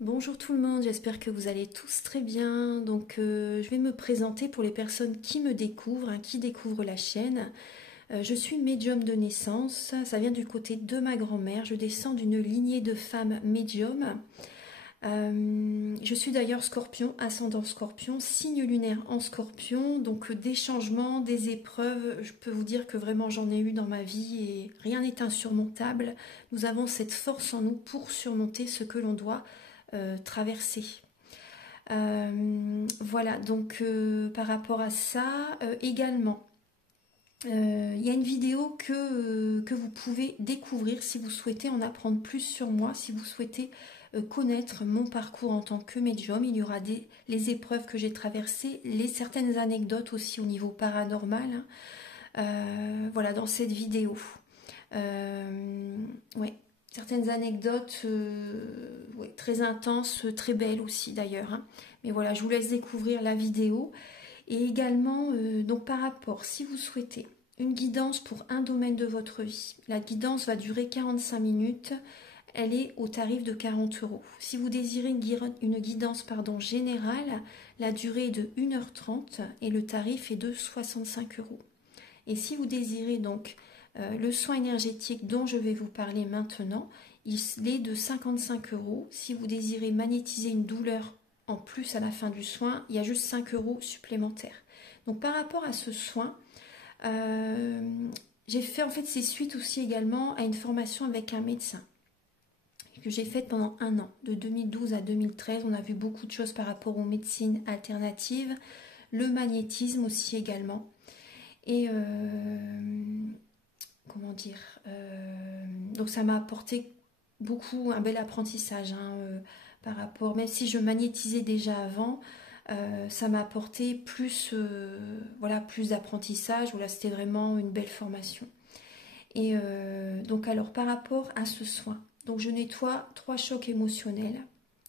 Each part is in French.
Bonjour tout le monde, j'espère que vous allez tous très bien. Je vais me présenter pour les personnes qui me découvrent, qui découvrent la chaîne. Je suis médium de naissance, ça vient du côté de ma grand-mère. Je descends d'une lignée de femmes médiums. Je suis d'ailleurs scorpion, ascendant scorpion, signe lunaire en scorpion. Donc des changements, des épreuves, je peux vous dire que vraiment j'en ai eu dans ma vie et rien n'est insurmontable. Nous avons cette force en nous pour surmonter ce que l'on doit traverser. Voilà, par rapport à ça, également, il y a une vidéo que vous pouvez découvrir si vous souhaitez en apprendre plus sur moi, si vous souhaitez connaître mon parcours en tant que médium. Il y aura les épreuves que j'ai traversées, certaines anecdotes aussi au niveau paranormal, voilà, dans cette vidéo. Ouais, certaines anecdotes ouais, très intenses, très belles aussi d'ailleurs. Mais voilà, je vous laisse découvrir la vidéo. Et également, donc par rapport, si vous souhaitez une guidance pour un domaine de votre vie, la guidance va durer 45 minutes. Elle est au tarif de 40 €. Si vous désirez une guidance générale, la durée est de 1h30 et le tarif est de 65 €. Et si vous désirez donc le soin énergétique dont je vais vous parler maintenant, il est de 55 €. Si vous désirez magnétiser une douleur en plus à la fin du soin, il y a juste 5 € supplémentaires. Donc par rapport à ce soin, j'ai fait en fait c'est suite aussi également à une formation avec un médecin que j'ai faite pendant un an, de 2012 à 2013. On a vu beaucoup de choses par rapport aux médecines alternatives, le magnétisme aussi également. Et comment dire, donc ça m'a apporté beaucoup, un bel apprentissage par rapport, même si je magnétisais déjà avant, ça m'a apporté plus, voilà, plus d'apprentissage. Voilà, c'était vraiment une belle formation. Et donc alors par rapport à ce soin, donc je nettoie 3 chocs émotionnels.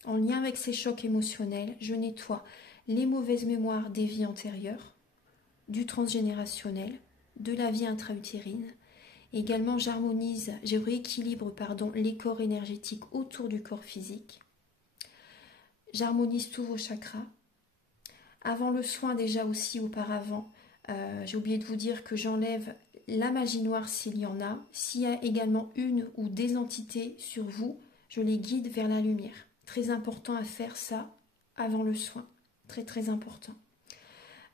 En lien avec ces chocs émotionnels, je nettoie les mauvaises mémoires des vies antérieures, du transgénérationnel, de la vie intra-utérine. Également, je rééquilibre les corps énergétiques autour du corps physique. J'harmonise tous vos chakras. Avant le soin, déjà aussi auparavant, j'ai oublié de vous dire que j'enlève la magie noire s'il y en a. S'il y a également une ou des entités sur vous, je les guide vers la lumière. Très important à faire ça avant le soin. Très très important.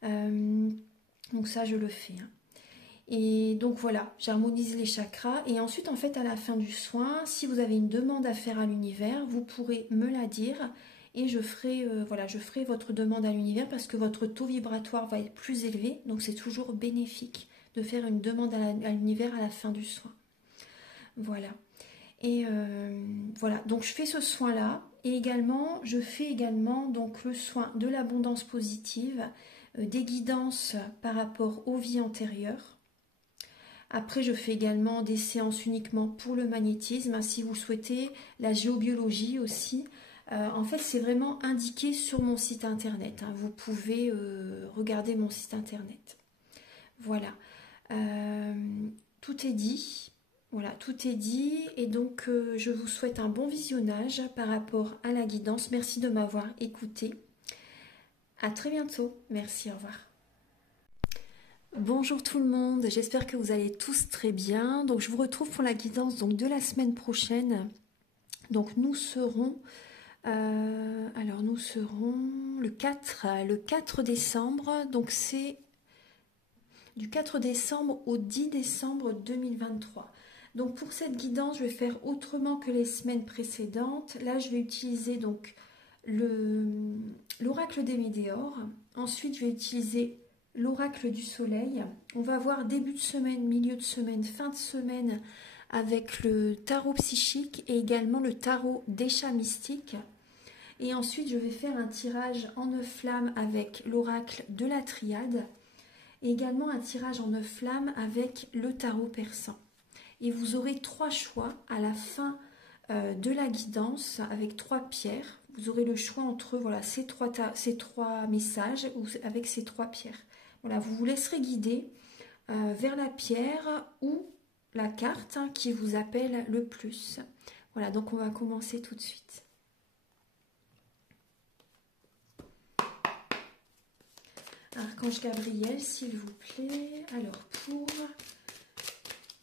Donc ça, je le fais. Et donc voilà, j'harmonise les chakras. Et ensuite, en fait, à la fin du soin, si vous avez une demande à faire à l'univers, vous pourrez me la dire. Et je ferai, voilà, je ferai votre demande à l'univers parce que votre taux vibratoire va être plus élevé. Donc c'est toujours bénéfique de faire une demande à l'univers à la fin du soin. Voilà. Et voilà, donc je fais ce soin-là. Et également, je fais également donc, le soin de l'abondance positive, des guidances par rapport aux vies antérieures. Après, je fais également des séances uniquement pour le magnétisme, si vous souhaitez, la géobiologie aussi. En fait, c'est vraiment indiqué sur mon site internet. Vous pouvez regarder mon site internet. Voilà. Tout est dit. Voilà, tout est dit. Et donc, je vous souhaite un bon visionnage par rapport à la guidance. Merci de m'avoir écouté. À très bientôt. Merci, au revoir. Bonjour tout le monde, j'espère que vous allez tous très bien. Donc je vous retrouve pour la guidance donc, de la semaine prochaine. Donc nous serons, nous serons le 4 décembre. Donc c'est du 4 décembre au 10 décembre 2023. Donc pour cette guidance, je vais faire autrement que les semaines précédentes. Là, je vais utiliser donc l'oracle des météores. Ensuite, je vais utiliser l'oracle du soleil. On va voir début de semaine, milieu de semaine, fin de semaine avec le tarot psychique et également le tarot des chats mystiques. Et ensuite, je vais faire un tirage en 9 flammes avec l'oracle de la triade et également un tirage en 9 flammes avec le tarot persan. Et vous aurez 3 choix à la fin de la guidance avec 3 pierres. Vous aurez le choix entre voilà, ces trois messages ou avec ces 3 pierres. Voilà, vous vous laisserez guider vers la pierre ou la carte qui vous appelle le plus. Voilà, donc on va commencer tout de suite. Archange Gabriel, s'il vous plaît. Alors, pour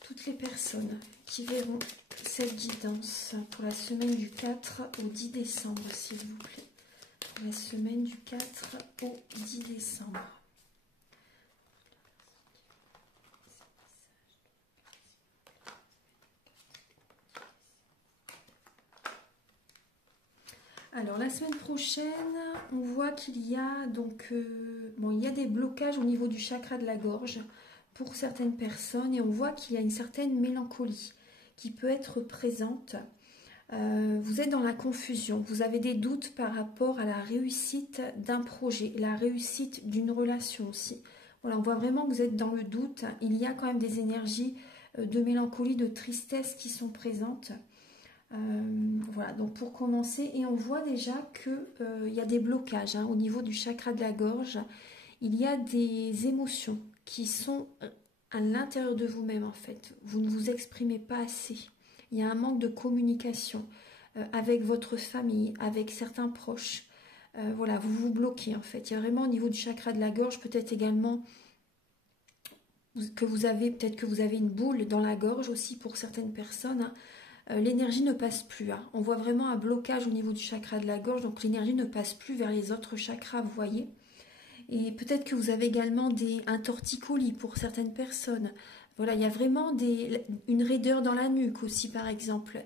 toutes les personnes qui verront cette guidance pour la semaine du 4 au 10 décembre, s'il vous plaît. Pour la semaine du 4 au 10 décembre. Alors la semaine prochaine, on voit qu'il y a donc il y a des blocages au niveau du chakra de la gorge pour certaines personnes et on voit qu'il y a une certaine mélancolie qui peut être présente. Vous êtes dans la confusion, vous avez des doutes par rapport à la réussite d'un projet, la réussite d'une relation aussi. Voilà, on voit vraiment que vous êtes dans le doute. Il y a quand même des énergies de mélancolie, de tristesse qui sont présentes. Voilà, donc pour commencer, et on voit déjà qu'il y a des blocages au niveau du chakra de la gorge. Il y a des émotions qui sont à l'intérieur de vous-même en fait. Vous ne vous exprimez pas assez. Il y a un manque de communication avec votre famille, avec certains proches. Voilà, vous vous bloquez en fait. Il y a vraiment au niveau du chakra de la gorge, peut-être également que vous avez, peut-être que vous avez une boule dans la gorge aussi pour certaines personnes. L'énergie ne passe plus. On voit vraiment un blocage au niveau du chakra de la gorge, donc l'énergie ne passe plus vers les autres chakras, vous voyez. Et peut-être que vous avez également un torticolis pour certaines personnes. Voilà, il y a vraiment une raideur dans la nuque aussi, par exemple,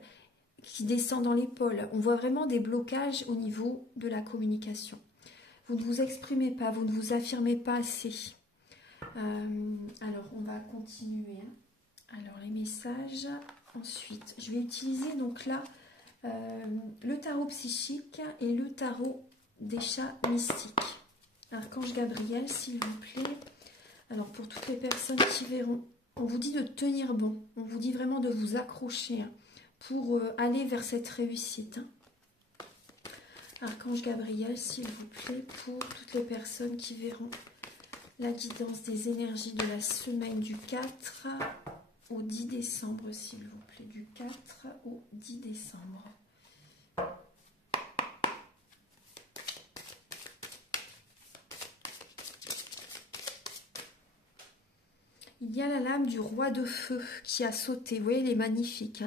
qui descend dans l'épaule. On voit vraiment des blocages au niveau de la communication. Vous ne vous exprimez pas, vous ne vous affirmez pas assez. Alors, on va continuer. Alors, les messages... Ensuite, je vais utiliser donc là le tarot psychique et le tarot des chats mystiques. Archange Gabriel, s'il vous plaît. Alors, pour toutes les personnes qui verront, on vous dit de tenir bon. On vous dit vraiment de vous accrocher pour aller vers cette réussite. Archange Gabriel, s'il vous plaît, pour toutes les personnes qui verront la guidance des énergies de la semaine du 4 au 10 décembre, s'il vous plaît, du 4 au 10 décembre. Il y a la lame du roi de feu qui a sauté. Vous voyez, elle est magnifique.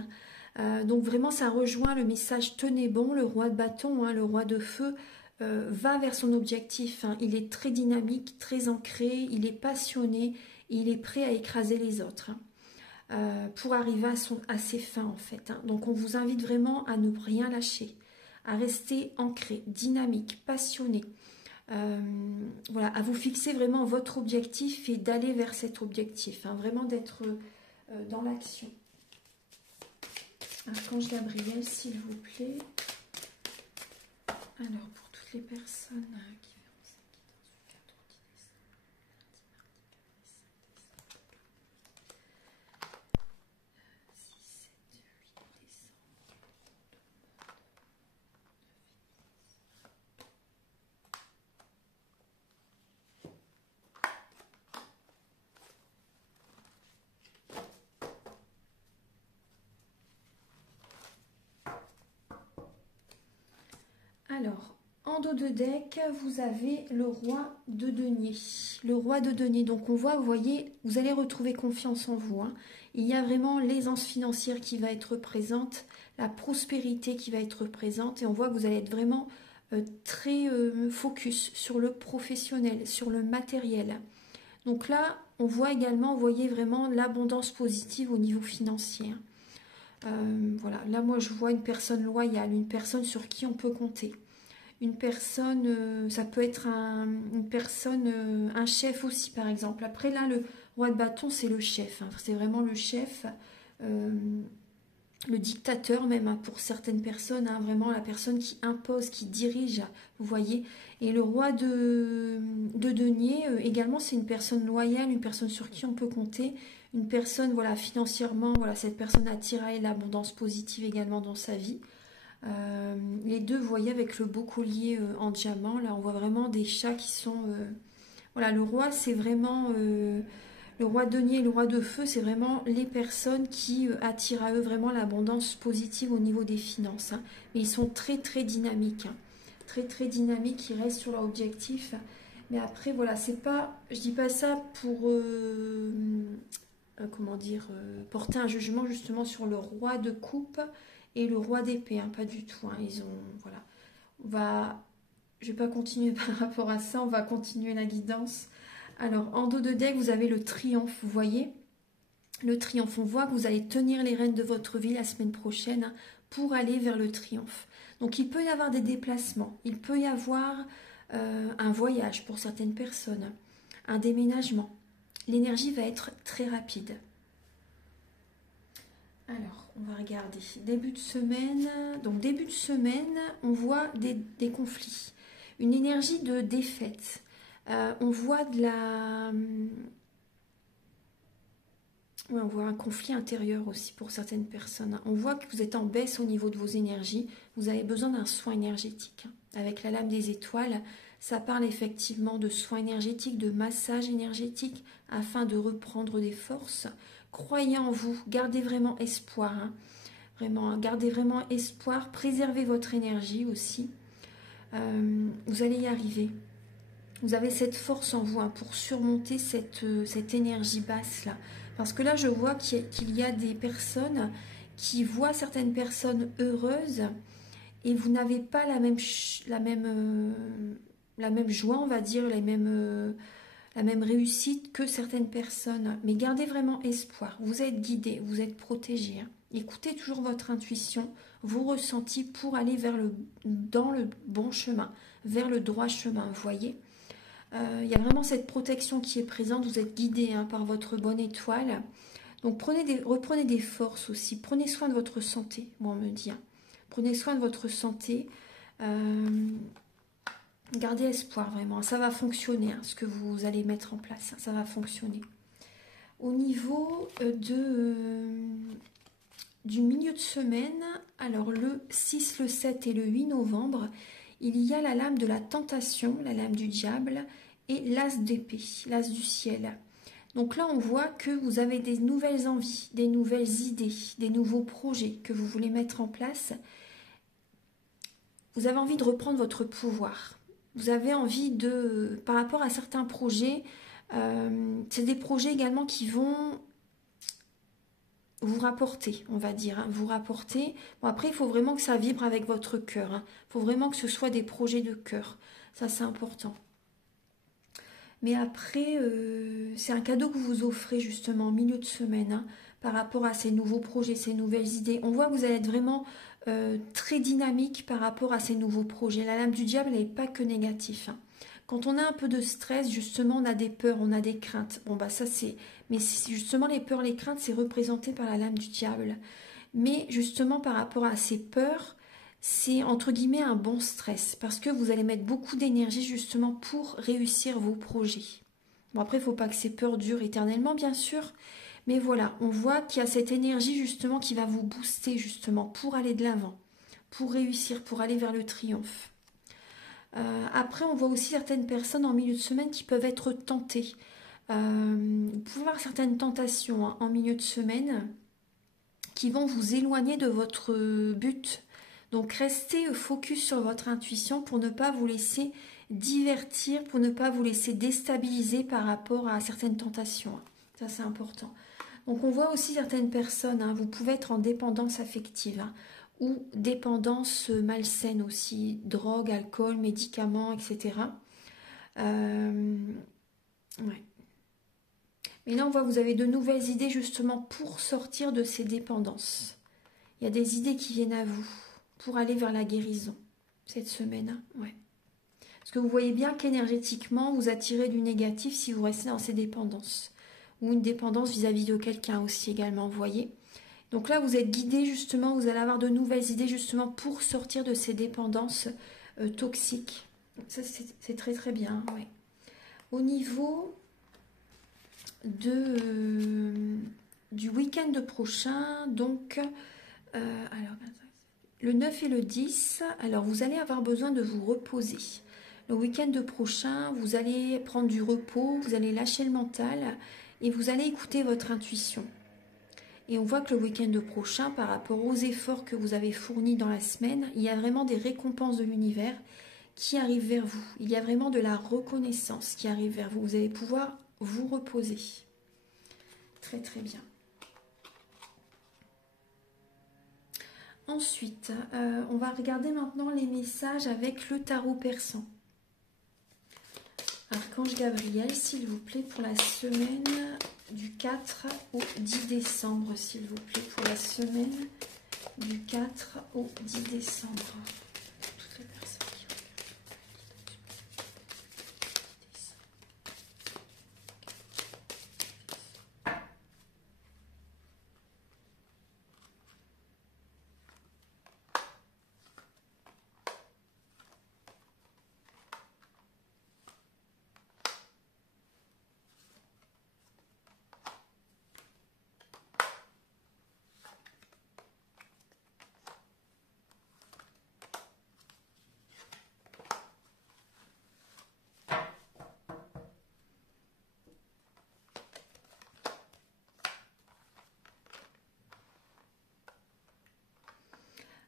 Donc vraiment, ça rejoint le message tenez bon. Le roi de bâton, le roi de feu, va vers son objectif. Il est très dynamique, très ancré, il est passionné, et il est prêt à écraser les autres. Pour arriver à ses fins en fait. Donc on vous invite vraiment à ne rien lâcher, à rester ancré, dynamique, passionné. Voilà, à vous fixer vraiment votre objectif et d'aller vers cet objectif. Vraiment d'être dans l'action. Archange Gabriel, s'il vous plaît. Alors pour toutes les personnes qui verront cette guidance du 4 au 10 décembre, alors, en dos de deck, vous avez le roi de denier. Le roi de denier, donc on voit, vous voyez, vous allez retrouver confiance en vous. Il y a vraiment l'aisance financière qui va être présente, la prospérité qui va être présente. Et on voit que vous allez être vraiment très focus sur le professionnel, sur le matériel. Donc là, on voit également, vous voyez vraiment l'abondance positive au niveau financier. Voilà, là moi je vois une personne loyale, une personne sur qui on peut compter. Une personne, ça peut être une personne, un chef aussi par exemple. Après là, le roi de bâton, c'est le chef. C'est vraiment le chef, le dictateur même pour certaines personnes. Vraiment la personne qui impose, qui dirige, vous voyez. Et le roi de denier, également, c'est une personne loyale, une personne sur qui on peut compter. Une personne, voilà, financièrement, voilà, cette personne attire à elle l'abondance positive également dans sa vie. Les deux, vous voyez, avec le beau collier en diamant, là on voit vraiment des chats qui sont... voilà, le roi, c'est vraiment... le roi de denier et le roi de feu, c'est vraiment les personnes qui attirent à eux vraiment l'abondance positive au niveau des finances. Mais ils sont très très dynamiques. Très très dynamiques, ils restent sur leur objectif. Mais après, voilà, c'est pas, je dis pas ça pour, comment dire, porter un jugement justement sur le roi de coupe et le roi d'épée, hein, pas du tout. Hein, ils ont, voilà. On va, je vais pas continuer par rapport à ça, on va continuer la guidance. Alors, en dos de deck, vous avez le triomphe, vous voyez? Le triomphe, on voit que vous allez tenir les rênes de votre vie la semaine prochaine, hein, pour aller vers le triomphe. Donc, il peut y avoir des déplacements, il peut y avoir un voyage pour certaines personnes, un déménagement. L'énergie va être très rapide. Alors, on va regarder. Début de semaine. Donc, début de semaine, on voit des conflits. Une énergie de défaite. On voit de la... Ouais, on voit un conflit intérieur aussi pour certaines personnes. On voit que vous êtes en baisse au niveau de vos énergies. Vous avez besoin d'un soin énergétique. Avec la lame des étoiles, ça parle effectivement de soins énergétiques, de massage énergétique afin de reprendre des forces. Croyez en vous, gardez vraiment espoir. Hein. Vraiment, gardez vraiment espoir. Préservez votre énergie aussi. Vous allez y arriver. Vous avez cette force en vous, hein, pour surmonter cette énergie basse là. Parce que là, je vois qu'il y a des personnes qui voient certaines personnes heureuses et vous n'avez pas la même joie, on va dire, la même réussite que certaines personnes. Mais gardez vraiment espoir. Vous êtes guidés, vous êtes protégés. Hein. Écoutez toujours votre intuition, vos ressentis pour aller dans le bon chemin, vers le droit chemin, vous voyez. Il y a vraiment cette protection qui est présente, vous êtes guidé, hein, par votre bonne étoile. Donc reprenez des forces aussi, prenez soin de votre santé, moi on me dit. Hein. Prenez soin de votre santé, gardez espoir vraiment, ça va fonctionner, hein, ce que vous allez mettre en place, hein, ça va fonctionner. Au niveau du milieu de semaine, alors le 6, le 7 et le 8 novembre, il y a la lame de la tentation, la lame du diable et l'as d'épée, l'as du ciel. Donc là, on voit que vous avez des nouvelles envies, des nouvelles idées, des nouveaux projets que vous voulez mettre en place. Vous avez envie de reprendre votre pouvoir. Vous avez envie par rapport à certains projets, c'est des projets également qui vont vous rapporter, on va dire, hein, vous rapporter. Bon, après, il faut vraiment que ça vibre avec votre cœur. Hein. Il faut vraiment que ce soit des projets de cœur. Ça, c'est important. Mais après, c'est un cadeau que vous vous offrez justement au milieu de semaine, hein, par rapport à ces nouveaux projets, ces nouvelles idées. On voit que vous allez être vraiment très dynamique par rapport à ces nouveaux projets. La lame du diable, elle n'est pas que négative. Hein. Quand on a un peu de stress, justement, on a des peurs, on a des craintes. Bon, bah ça c'est... Mais justement, les peurs, les craintes, c'est représenté par la lame du diable. Mais justement, par rapport à ces peurs, c'est entre guillemets un bon stress. Parce que vous allez mettre beaucoup d'énergie justement pour réussir vos projets. Bon, après, il ne faut pas que ces peurs durent éternellement, bien sûr. Mais voilà, on voit qu'il y a cette énergie justement qui va vous booster justement pour aller de l'avant, pour réussir, pour aller vers le triomphe. Après, on voit aussi certaines personnes en milieu de semaine qui peuvent être tentées. Vous pouvez avoir certaines tentations, hein, en milieu de semaine qui vont vous éloigner de votre but. Donc, restez focus sur votre intuition pour ne pas vous laisser divertir, pour ne pas vous laisser déstabiliser par rapport à certaines tentations. Hein. Ça, c'est important. Donc, on voit aussi certaines personnes, hein, vous pouvez être en dépendance affective, hein, ou dépendance malsaine aussi, drogue, alcool, médicaments, etc. Ouais. Mais là, on voit que vous avez de nouvelles idées justement pour sortir de ces dépendances. Il y a des idées qui viennent à vous pour aller vers la guérison cette semaine. Hein. Ouais. Parce que vous voyez bien qu'énergétiquement, vous attirez du négatif si vous restez dans ces dépendances. Ou une dépendance vis-à-vis de quelqu'un aussi également, vous voyez. Donc là, vous êtes guidé justement, vous allez avoir de nouvelles idées justement pour sortir de ces dépendances toxiques. Donc ça, c'est très très bien. Ouais. Au niveau du week-end prochain, donc, alors, le 9 et le 10, alors vous allez avoir besoin de vous reposer. Le week-end prochain, vous allez prendre du repos, vous allez lâcher le mental et vous allez écouter votre intuition. Et on voit que le week-end prochain, par rapport aux efforts que vous avez fournis dans la semaine, il y a vraiment des récompenses de l'univers qui arrive vers vous. Il y a vraiment de la reconnaissance qui arrive vers vous. Vous allez pouvoir vous reposer. Très très bien. Ensuite, on va regarder maintenant les messages avec le tarot persan. Archange Gabriel, s'il vous plaît, pour la semaine du 4 au 10 décembre, s'il vous plaît, pour la semaine du 4 au 10 décembre. Toutes les personnes qui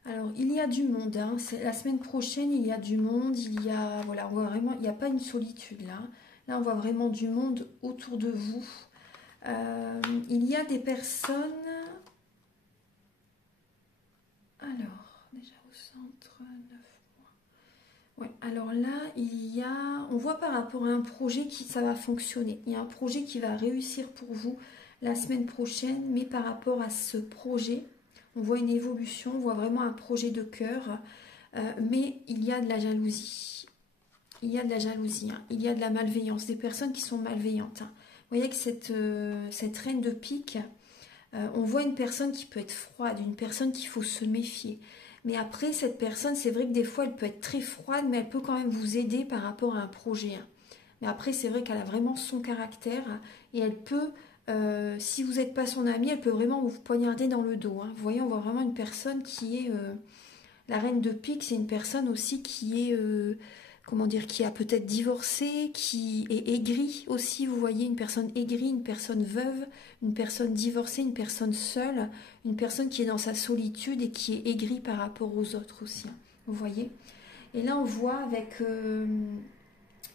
Alors, il y a du monde, hein. La semaine prochaine, il y a du monde, il y a, voilà, on voit vraiment, il n'y a pas une solitude là. Là, on voit vraiment du monde autour de vous. Il y a des personnes, alors, déjà au centre, 9 mois. Ouais, alors là, il y a, on voit par rapport à un projet qui, ça va fonctionner. Il y a un projet qui va réussir pour vous la semaine prochaine, mais par rapport à ce projet, on voit une évolution, on voit vraiment un projet de cœur, mais il y a de la jalousie. Il y a de la jalousie, hein. Il y a de la malveillance, des personnes qui sont malveillantes, hein. Vous voyez que cette reine de pique, on voit une personne qui peut être froide, une personne qu'il faut se méfier. Mais après, cette personne, c'est vrai que des fois, elle peut être très froide, mais elle peut quand même vous aider par rapport à un projet, hein. Mais après, c'est vrai qu'elle a vraiment son caractère, hein, et elle peut... si vous n'êtes pas son ami, elle peut vraiment vous poignarder dans le dos, hein. Vous voyez, on voit vraiment une personne qui est... la reine de pique, c'est une personne aussi qui est... comment dire, qui a peut-être divorcé, qui est aigrie aussi, vous voyez, une personne aigrie, une personne veuve, une personne divorcée, une personne seule, une personne qui est dans sa solitude et qui est aigrie par rapport aux autres aussi, hein. Vous voyez. Et là, on voit avec...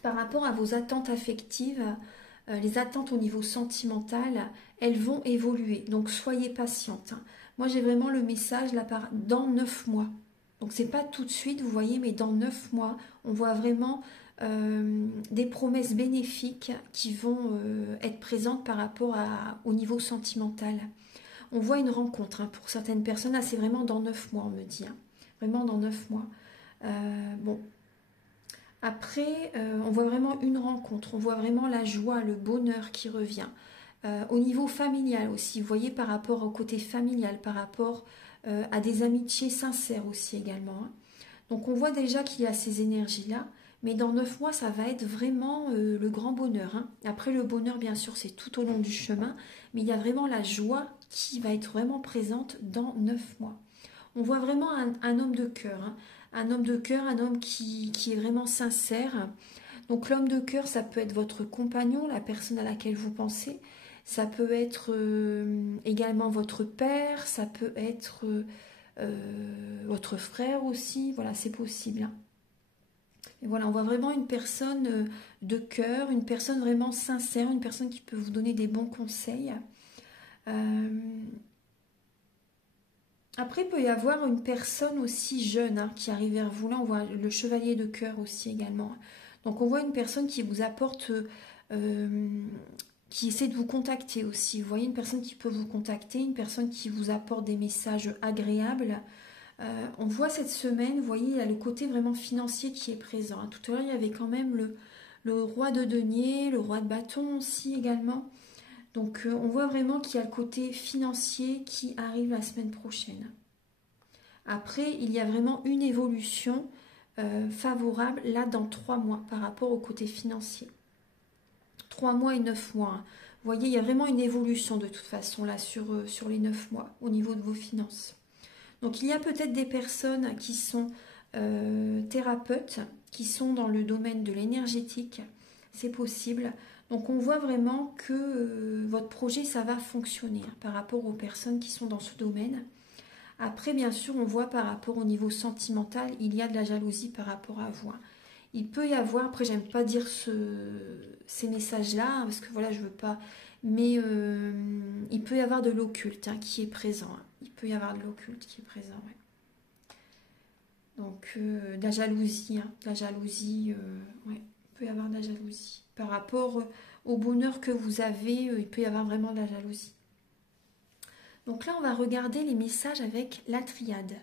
par rapport à vos attentes affectives, les attentes au niveau sentimental, elles vont évoluer. Donc, soyez patiente, hein. Moi, j'ai vraiment le message là, dans 9 mois. Donc, c'est pas tout de suite, vous voyez, mais dans 9 mois, on voit vraiment des promesses bénéfiques qui vont être présentes par rapport au niveau sentimental. On voit une rencontre, hein, pour certaines personnes. Là, c'est vraiment dans 9 mois, on me dit, hein. Vraiment dans 9 mois. Bon. Après, on voit vraiment une rencontre, on voit vraiment la joie, le bonheur qui revient. Au niveau familial aussi, vous voyez, par rapport au côté familial, par rapport à des amitiés sincères aussi également, hein. Donc on voit déjà qu'il y a ces énergies-là, mais dans 9 mois, ça va être vraiment le grand bonheur, hein. Après, le bonheur, bien sûr, c'est tout au long du chemin, mais il y a vraiment la joie qui va être vraiment présente dans 9 mois. On voit vraiment un homme de cœur, hein. Un homme de cœur, un homme qui est vraiment sincère. Donc l'homme de cœur, ça peut être votre compagnon, la personne à laquelle vous pensez. Ça peut être également votre père, ça peut être votre frère aussi. Voilà, c'est possible, hein. Et voilà, on voit vraiment une personne de cœur, une personne vraiment sincère, une personne qui peut vous donner des bons conseils. Après, il peut y avoir une personne aussi jeune, hein, qui arrive vers vous. Là, on voit le chevalier de cœur aussi également. Donc, on voit une personne qui vous apporte, qui essaie de vous contacter aussi. Vous voyez, une personne qui peut vous contacter, une personne qui vous apporte des messages agréables. On voit cette semaine, vous voyez, il y a le côté vraiment financier qui est présent, hein. Tout à l'heure, il y avait quand même le roi de denier, le roi de bâton aussi également. Donc, on voit vraiment qu'il y a le côté financier qui arrive la semaine prochaine. Après, il y a vraiment une évolution favorable là dans 3 mois par rapport au côté financier. 3 mois et 9 mois, hein. Vous voyez, il y a vraiment une évolution de toute façon là sur les 9 mois au niveau de vos finances. Donc, il y a peut-être des personnes qui sont thérapeutes, qui sont dans le domaine de l'énergétique. C'est possible. Donc, on voit vraiment que votre projet, ça va fonctionner, hein, par rapport aux personnes qui sont dans ce domaine. Après, bien sûr, on voit par rapport au niveau sentimental, il y a de la jalousie par rapport à vous, hein. Il peut y avoir, après j'aime pas dire ces messages-là, hein, parce que voilà, je veux pas, mais il peut y avoir de l'occulte hein, qui est présent. Hein. Il peut y avoir de l'occulte qui est présent, ouais. Donc, de la jalousie, hein, de la jalousie, ouais, il peut y avoir de la jalousie. Par rapport au bonheur que vous avez, il peut y avoir vraiment de la jalousie. Donc là, on va regarder les messages avec la triade.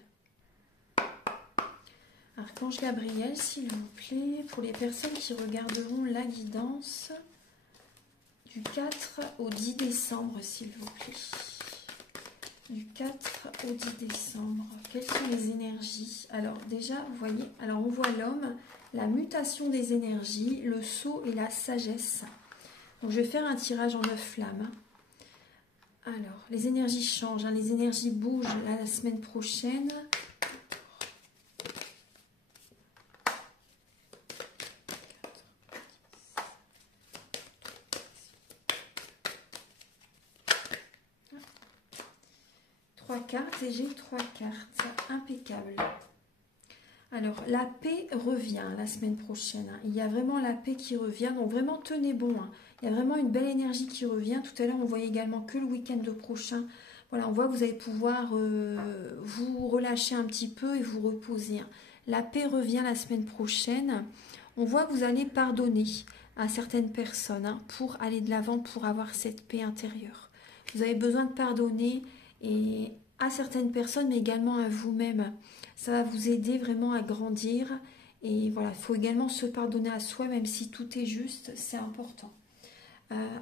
Archange Gabriel, s'il vous plaît, pour les personnes qui regarderont la guidance du 4 au 10 décembre, s'il vous plaît. Du 4 au 10 décembre, quelles sont les énergies? Alors déjà, vous voyez, alors on voit l'homme, la mutation des énergies, le sceau et la sagesse. Donc je vais faire un tirage en 9 flammes. Alors, les énergies changent, hein, les énergies bougent là, la semaine prochaine. 3 cartes et j'ai 3 cartes. Impeccable. Alors, la paix revient la semaine prochaine. Hein. Il y a vraiment la paix qui revient. Donc, vraiment, tenez bon. Hein. Il y a vraiment une belle énergie qui revient. Tout à l'heure, on voyait également que le week-end prochain. Voilà, on voit que vous allez pouvoir vous relâcher un petit peu et vous reposer. Hein. La paix revient la semaine prochaine. On voit que vous allez pardonner à certaines personnes hein, pour aller de l'avant, pour avoir cette paix intérieure. Vous avez besoin de pardonner et à certaines personnes, mais également à vous-même. Ça va vous aider vraiment à grandir. Et voilà, il faut également se pardonner à soi, même si tout est juste, c'est important.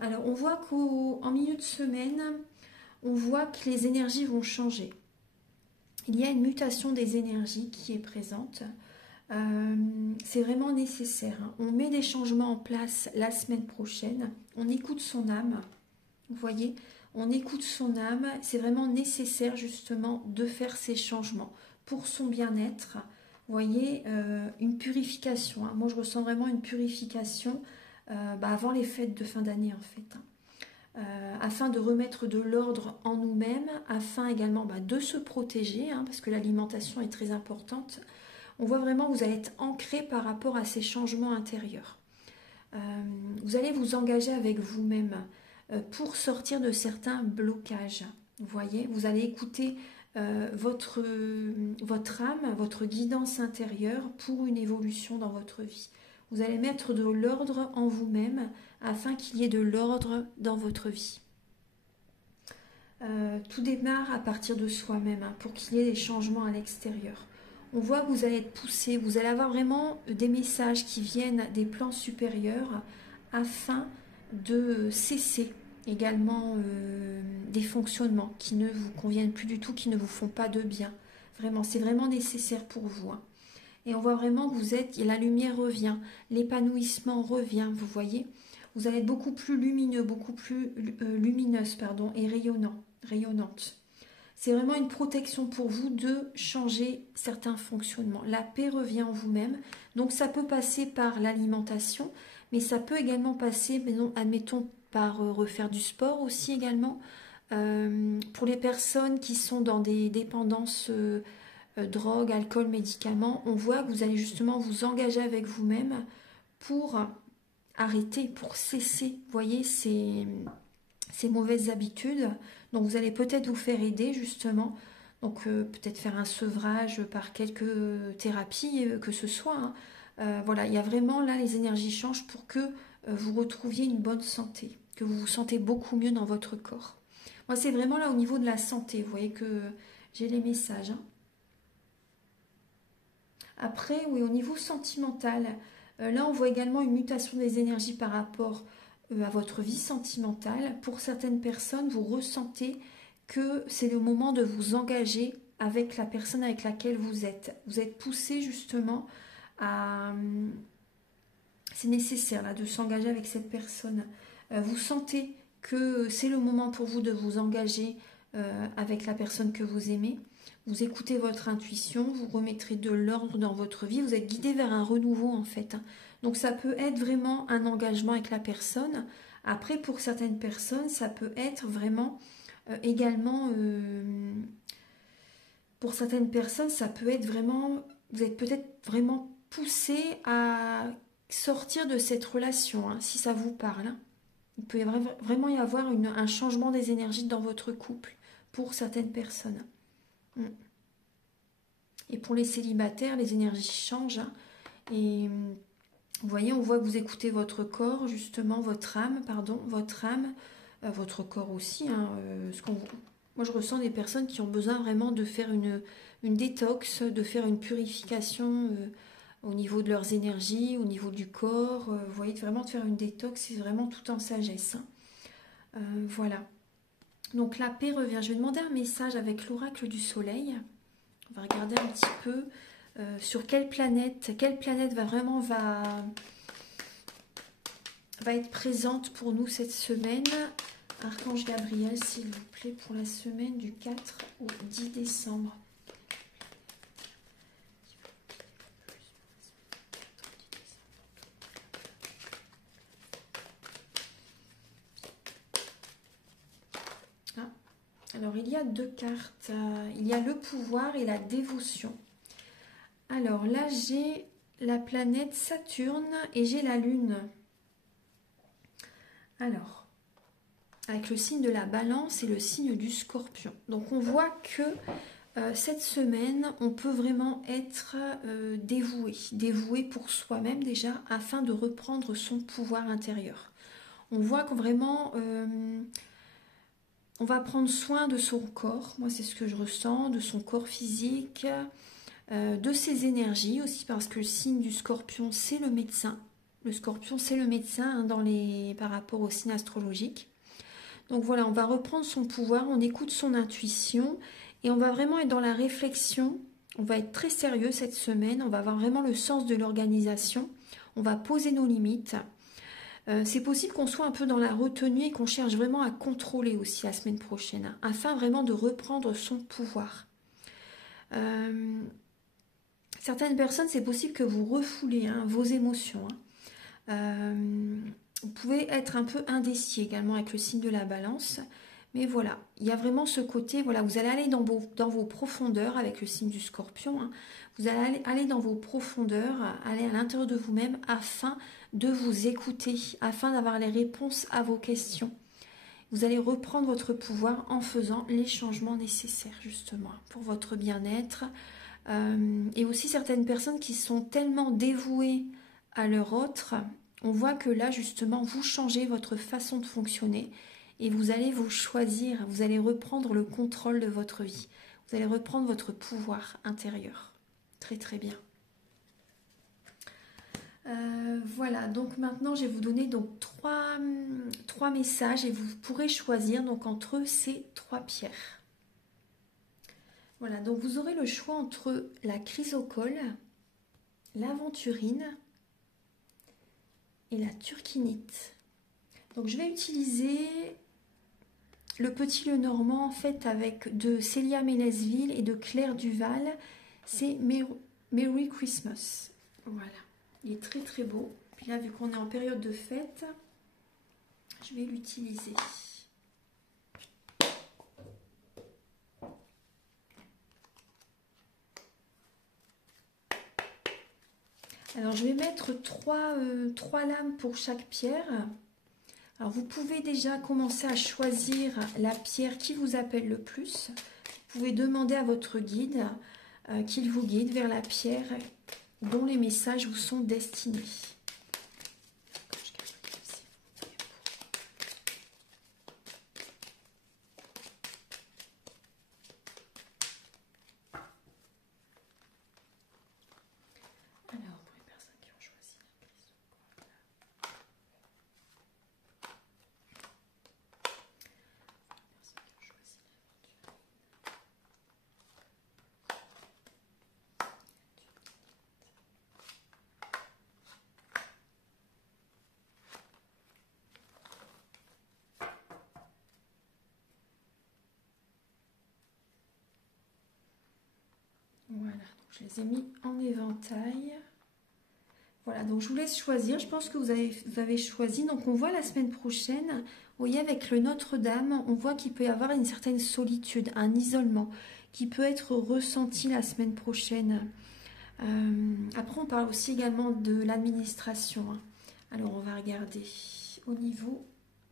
Alors, on voit qu'en milieu de semaine, on voit que les énergies vont changer. Il y a une mutation des énergies qui est présente. C'est vraiment nécessaire. Hein. On met des changements en place la semaine prochaine. On écoute son âme. Vous voyez, on écoute son âme. C'est vraiment nécessaire justement de faire ces changements pour son bien-être. Vous voyez, une purification. Hein. Moi, je ressens vraiment une purification avant les fêtes de fin d'année en fait. Hein. Afin de remettre de l'ordre en nous-mêmes, afin également de se protéger, hein, parce que l'alimentation est très importante. On voit vraiment que vous allez être ancré par rapport à ces changements intérieurs. Vous allez vous engager avec vous-même pour sortir de certains blocages. Vous voyez, vous allez écouter votre âme, votre guidance intérieure pour une évolution dans votre vie. Vous allez mettre de l'ordre en vous-même afin qu'il y ait de l'ordre dans votre vie. Tout démarre à partir de soi-même hein, pour qu'il y ait des changements à l'extérieur. On voit que vous allez être poussé, vous allez avoir vraiment des messages qui viennent des plans supérieurs afin de cesser également des fonctionnements qui ne vous conviennent plus du tout, qui ne vous font pas de bien. Vraiment, c'est vraiment nécessaire pour vous. Hein. Et on voit vraiment que vous êtes, la lumière revient, l'épanouissement revient, vous voyez. Vous allez être beaucoup plus lumineux, beaucoup plus lumineuse, pardon, et rayonnante. C'est vraiment une protection pour vous de changer certains fonctionnements. La paix revient en vous-même. Donc ça peut passer par l'alimentation, mais ça peut également passer, admettons, par refaire du sport aussi également. Pour les personnes qui sont dans des dépendances drogue, alcool, médicaments, on voit que vous allez justement vous engager avec vous-même pour arrêter, pour cesser, vous voyez, ces mauvaises habitudes. Donc vous allez peut-être vous faire aider justement, donc peut-être faire un sevrage par quelques thérapies que ce soit. Hein. Voilà, il y a vraiment là les énergies changent pour que vous retrouviez une bonne santé, que vous vous sentez beaucoup mieux dans votre corps. Moi c'est vraiment là au niveau de la santé, vous voyez que j'ai les messages. Hein. Après, oui, au niveau sentimental, là on voit également une mutation des énergies par rapport à votre vie sentimentale. Pour certaines personnes, vous ressentez que c'est le moment de vous engager avec la personne avec laquelle vous êtes. Vous êtes poussé justement à... C'est nécessaire là, de s'engager avec cette personne. Vous sentez que c'est le moment pour vous de vous engager avec la personne que vous aimez. Vous écoutez votre intuition, vous remettrez de l'ordre dans votre vie. Vous êtes guidé vers un renouveau en fait. Donc ça peut être vraiment un engagement avec la personne. Après, pour certaines personnes, ça peut être vraiment également... pour certaines personnes, ça peut être vraiment... Vous êtes peut-être vraiment pousser à sortir de cette relation, hein, si ça vous parle. Hein. Il peut vraiment y avoir un changement des énergies dans votre couple pour certaines personnes. Mm. Et pour les célibataires, les énergies changent. Hein, et vous voyez, on voit que vous écoutez votre corps, justement, votre âme, votre corps aussi. Hein, moi, je ressens des personnes qui ont besoin vraiment de faire une détox, de faire une purification au niveau de leurs énergies, au niveau du corps. Vous voyez, vraiment de faire une détox, c'est vraiment tout en sagesse. Hein. Voilà. Donc la paix revient. Je vais demander un message avec l'oracle du soleil. On va regarder un petit peu sur quelle planète va être présente pour nous cette semaine. Archange Gabriel, s'il vous plaît, pour la semaine du 4 au 10 décembre. Alors, il y a deux cartes. Il y a le pouvoir et la dévotion. Alors, là, j'ai la planète Saturne et j'ai la Lune. Alors, avec le signe de la Balance et le signe du Scorpion. Donc, on voit que cette semaine, on peut vraiment être dévoué pour soi-même déjà, afin de reprendre son pouvoir intérieur. On voit que vraiment... on va prendre soin de son corps, moi c'est ce que je ressens, de son corps physique, de ses énergies aussi, parce que le signe du Scorpion, c'est le médecin. Le Scorpion, c'est le médecin hein, par rapport au signe astrologique. Donc voilà, on va reprendre son pouvoir, on écoute son intuition et on va vraiment être dans la réflexion. On va être très sérieux cette semaine, on va avoir vraiment le sens de l'organisation, on va poser nos limites. C'est possible qu'on soit un peu dans la retenue et qu'on cherche vraiment à contrôler aussi la semaine prochaine, hein, afin vraiment de reprendre son pouvoir. Certaines personnes, c'est possible que vous refoulez hein, vos émotions. Hein. Vous pouvez être un peu indécis également avec le signe de la Balance. Mais voilà, il y a vraiment ce côté, voilà, vous allez aller dans vos profondeurs avec le signe du Scorpion. Hein. Vous allez aller dans vos profondeurs, aller à l'intérieur de vous-même afin de vous écouter, afin d'avoir les réponses à vos questions. Vous allez reprendre votre pouvoir en faisant les changements nécessaires, justement, pour votre bien-être. Et aussi certaines personnes qui sont tellement dévouées à leur autre, on voit que là, justement, vous changez votre façon de fonctionner et vous allez vous choisir, vous allez reprendre le contrôle de votre vie. Vous allez reprendre votre pouvoir intérieur. Très, très bien. Voilà, donc maintenant, je vais vous donner donc trois messages et vous pourrez choisir donc entre ces trois pierres. Voilà, donc vous aurez le choix entre la chrysocole, l'aventurine et la turquinite. Donc je vais utiliser le petit lieu normand en fait avec de Célia Mélesville et de Claire Duval. C'est Merry Christmas. Voilà, il est très très beau. Puis là, vu qu'on est en période de fête, je vais l'utiliser. Alors, je vais mettre trois lames pour chaque pierre. Alors, vous pouvez déjà commencer à choisir la pierre qui vous appelle le plus. Vous pouvez demander à votre guide qu'il vous guide vers la pierre dont les messages vous sont destinés. Voilà, donc je les ai mis en éventail. Voilà, donc je vous laisse choisir. Je pense que vous avez choisi. Donc on voit la semaine prochaine, vous voyez avec le Notre-Dame, on voit qu'il peut y avoir une certaine solitude, un isolement qui peut être ressenti la semaine prochaine. Après, on parle aussi également de l'administration, hein. Alors, on va regarder au niveau,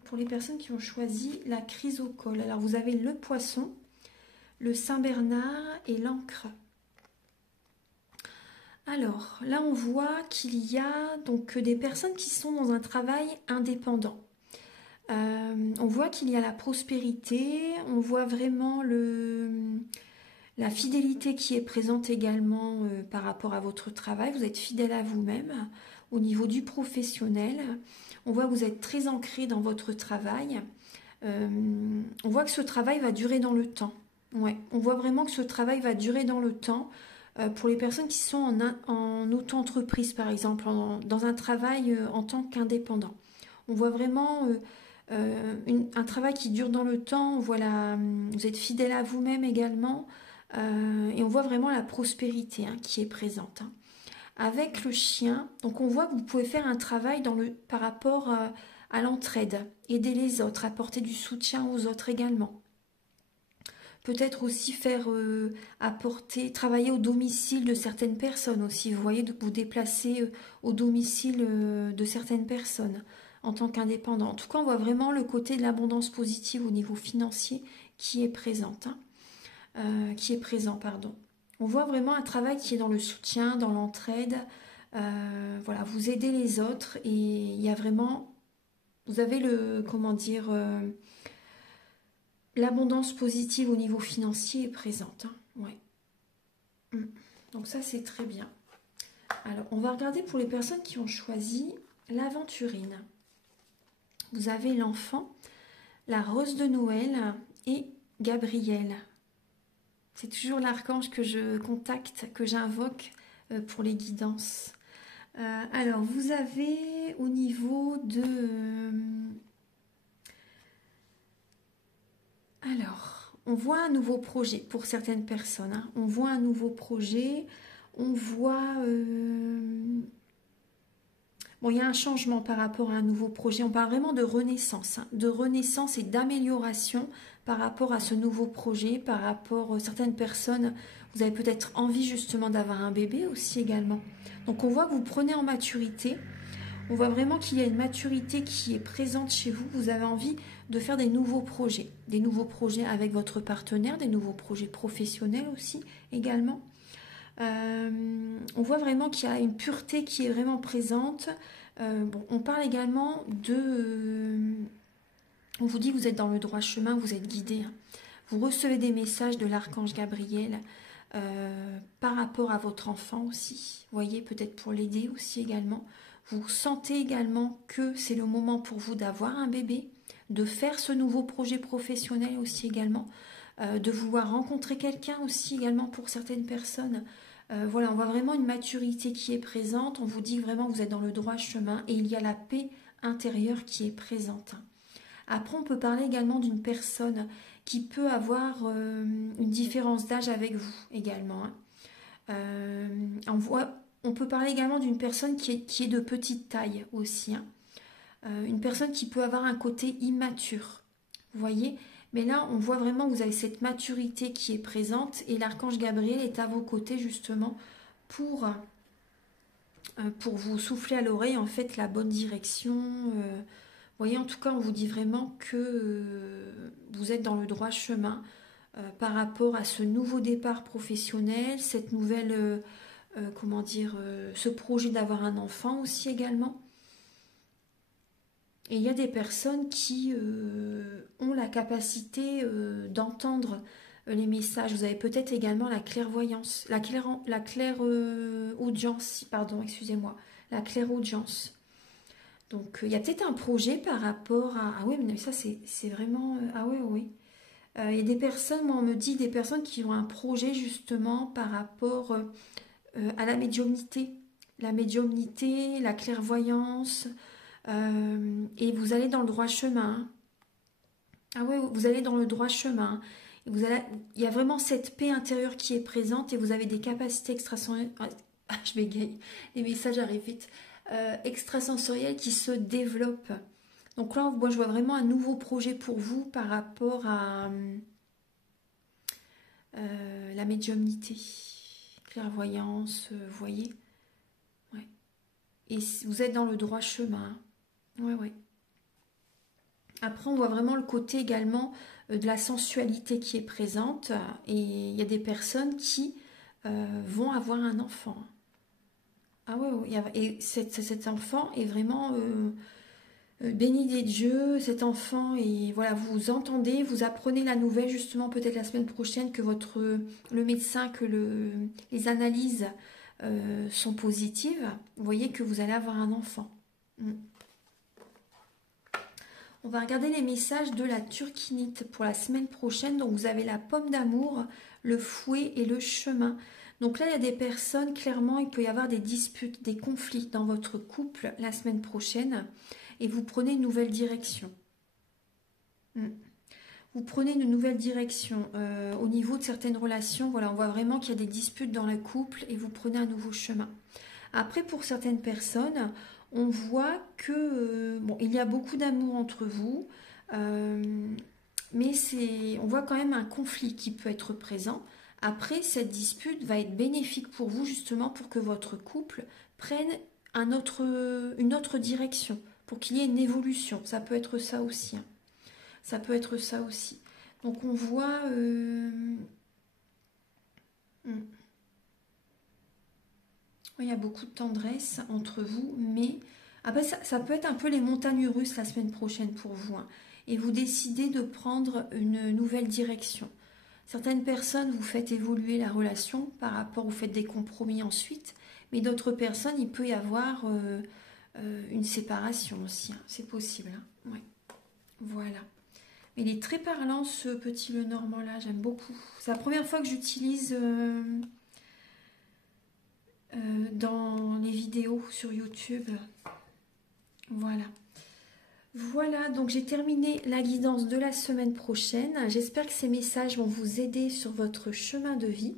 pour les personnes qui ont choisi la chrysocole. Alors, vous avez le poisson, le Saint-Bernard et l'encre. Alors, là, on voit qu'il y a donc des personnes qui sont dans un travail indépendant. On voit qu'il y a la prospérité, on voit vraiment la fidélité qui est présente également par rapport à votre travail. Vous êtes fidèle à vous-même au niveau du professionnel. On voit que vous êtes très ancré dans votre travail. On voit que ce travail va durer dans le temps. Ouais, on voit vraiment que ce travail va durer dans le temps. Pour les personnes qui sont en auto-entreprise, par exemple, dans un travail en tant qu'indépendant. On voit vraiment un travail qui dure dans le temps. Voilà, vous êtes fidèle à vous-même également. Et on voit vraiment la prospérité, hein, qui est présente, hein. Avec le chien, donc on voit que vous pouvez faire un travail par rapport à l'entraide, aider les autres, apporter du soutien aux autres également. Peut-être aussi faire travailler au domicile de certaines personnes aussi. Vous voyez, de vous déplacer au domicile de certaines personnes en tant qu'indépendant. En tout cas, on voit vraiment le côté de l'abondance positive au niveau financier qui est présente, hein. Qui est présent, pardon. On voit vraiment un travail qui est dans le soutien, dans l'entraide. Voilà, vous aidez les autres et il y a vraiment, vous avez comment dire, l'abondance positive au niveau financier est présente, hein. Ouais. Donc ça, c'est très bien. Alors, on va regarder pour les personnes qui ont choisi l'aventurine. Vous avez l'enfant, la rose de Noël et Gabriel. C'est toujours l'archange que je contacte, que j'invoque pour les guidances. Alors, vous avez au niveau de... Alors, on voit un nouveau projet pour certaines personnes, hein. On voit un nouveau projet, on voit... Bon, il y a un changement par rapport à un nouveau projet. On parle vraiment de renaissance, hein, de renaissance et d'amélioration par rapport à ce nouveau projet, par rapport à certaines personnes. Vous avez peut-être envie justement d'avoir un bébé aussi également. Donc on voit que vous prenez en maturité. On voit vraiment qu'il y a une maturité qui est présente chez vous. Vous avez envie de faire des nouveaux projets avec votre partenaire, des nouveaux projets professionnels aussi également. On voit vraiment qu'il y a une pureté qui est vraiment présente. Bon, on parle également on vous dit que vous êtes dans le droit chemin, vous êtes guidé, hein. Vous recevez des messages de l'archange Gabriel par rapport à votre enfant aussi. Vous voyez, peut-être pour l'aider aussi également. Vous sentez également que c'est le moment pour vous d'avoir un bébé, de faire ce nouveau projet professionnel aussi également, de vouloir rencontrer quelqu'un aussi également pour certaines personnes. Voilà, on voit vraiment une maturité qui est présente. On vous dit vraiment que vous êtes dans le droit chemin et il y a la paix intérieure qui est présente. Après, on peut parler également d'une personne qui peut avoir une différence d'âge avec vous également, hein. On peut parler également d'une personne qui est de petite taille aussi, hein. Une personne qui peut avoir un côté immature, vous voyez. Mais là, on voit vraiment que vous avez cette maturité qui est présente et l'archange Gabriel est à vos côtés justement pour vous souffler à l'oreille en fait la bonne direction. Vous voyez, en tout cas, on vous dit vraiment que vous êtes dans le droit chemin par rapport à ce nouveau départ professionnel, cette nouvelle, comment dire, ce projet d'avoir un enfant aussi également. Et il y a des personnes qui ont la capacité d'entendre les messages. Vous avez peut-être également la clairvoyance, la clairaudience, pardon, excusez-moi, la clairaudience. Donc il y a peut-être un projet par rapport à... Ah oui, mais ça c'est vraiment... Ah oui, oui. Il y a des personnes, moi on me dit des personnes qui ont un projet justement par rapport à la médiumnité. La médiumnité, la clairvoyance... et vous allez dans le droit chemin. Ah oui, vous allez dans le droit chemin. Il y a vraiment cette paix intérieure qui est présente et vous avez des capacités extrasensorielles. Ah, je bégaye, les messages arrivent vite. Extrasensorielles qui se développent. Donc là, moi, je vois vraiment un nouveau projet pour vous par rapport à la médiumnité. clairvoyance, vous voyez. Ouais. Et vous êtes dans le droit chemin. Ouais, ouais. Après, on voit vraiment le côté également de la sensualité qui est présente. Et il y a des personnes qui vont avoir un enfant. Ah ouais, ouais. Et cet enfant est vraiment béni des dieux. Cet enfant, et voilà, vous entendez, vous apprenez la nouvelle justement peut-être la semaine prochaine que le médecin, que les analyses sont positives. Vous voyez que vous allez avoir un enfant. On va regarder les messages de la turquinite pour la semaine prochaine. Donc vous avez la pomme d'amour, le fouet et le chemin. Donc là, il y a des personnes, clairement, il peut y avoir des disputes, des conflits dans votre couple la semaine prochaine. Et vous prenez une nouvelle direction. Vous prenez une nouvelle direction au niveau de certaines relations. Voilà, on voit vraiment qu'il y a des disputes dans le couple et vous prenez un nouveau chemin. Après, pour certaines personnes, on voit que bon, il y a beaucoup d'amour entre vous, mais on voit quand même un conflit qui peut être présent. Après, cette dispute va être bénéfique pour vous justement pour que votre couple prenne une autre direction, pour qu'il y ait une évolution. Ça peut être ça aussi. Hein. Ça peut être ça aussi. Donc on voit... Il y a beaucoup de tendresse entre vous, mais après ça peut être un peu les montagnes russes la semaine prochaine pour vous. Hein. Et vous décidez de prendre une nouvelle direction. Certaines personnes, vous faites évoluer la relation par rapport, vous faites des compromis ensuite, mais d'autres personnes, il peut y avoir une séparation aussi. Hein. C'est possible. Hein. Ouais. Voilà. Mais il est très parlant ce petit le normand là, j'aime beaucoup. C'est la première fois que j'utilise dans les vidéos sur YouTube. Voilà. Voilà, donc j'ai terminé la guidance de la semaine prochaine. J'espère que ces messages vont vous aider sur votre chemin de vie.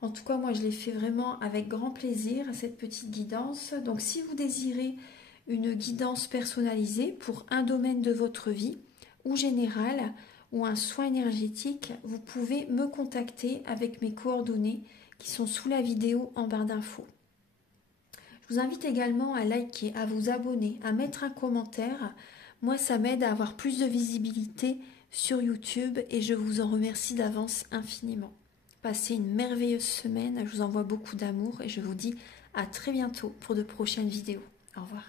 En tout cas, moi, je l'ai fait vraiment avec grand plaisir, cette petite guidance. Donc, si vous désirez une guidance personnalisée pour un domaine de votre vie, ou général, ou un soin énergétique, vous pouvez me contacter avec mes coordonnées qui sont sous la vidéo en barre d'infos. Je vous invite également à liker, à vous abonner, à mettre un commentaire. Moi, ça m'aide à avoir plus de visibilité sur YouTube et je vous en remercie d'avance infiniment. Passez une merveilleuse semaine, je vous envoie beaucoup d'amour et je vous dis à très bientôt pour de prochaines vidéos. Au revoir.